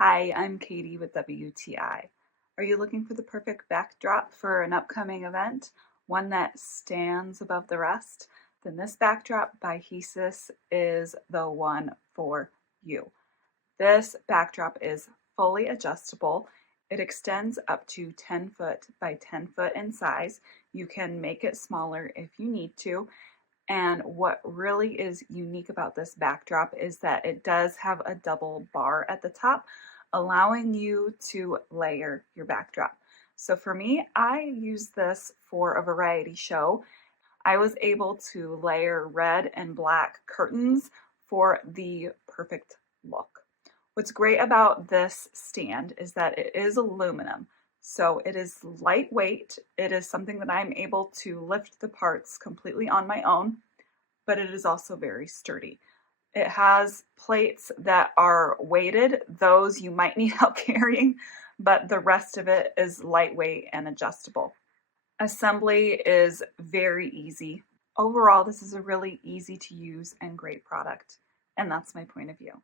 Hi, I'm Katie with WTI. Are you looking for the perfect backdrop for an upcoming event? One that stands above the rest? Then this backdrop by Hecis is the one for you. This backdrop is fully adjustable. It extends up to 10 foot by 10 foot in size. You can make it smaller if you need to. And what really is unique about this backdrop is that it does have a double bar at the top, allowing you to layer your backdrop. So for me, I use this for a variety show. I was able to layer red and black curtains for the perfect look. What's great about this stand is that it is aluminum. So it is lightweight. It is something that I'm able to lift the parts completely on my own, but it is also very sturdy. It has plates that are weighted. Those you might need help carrying, but the rest of it is lightweight and adjustable. Assembly is very easy. Overall, this is a really easy to use and great product, and that's my point of view.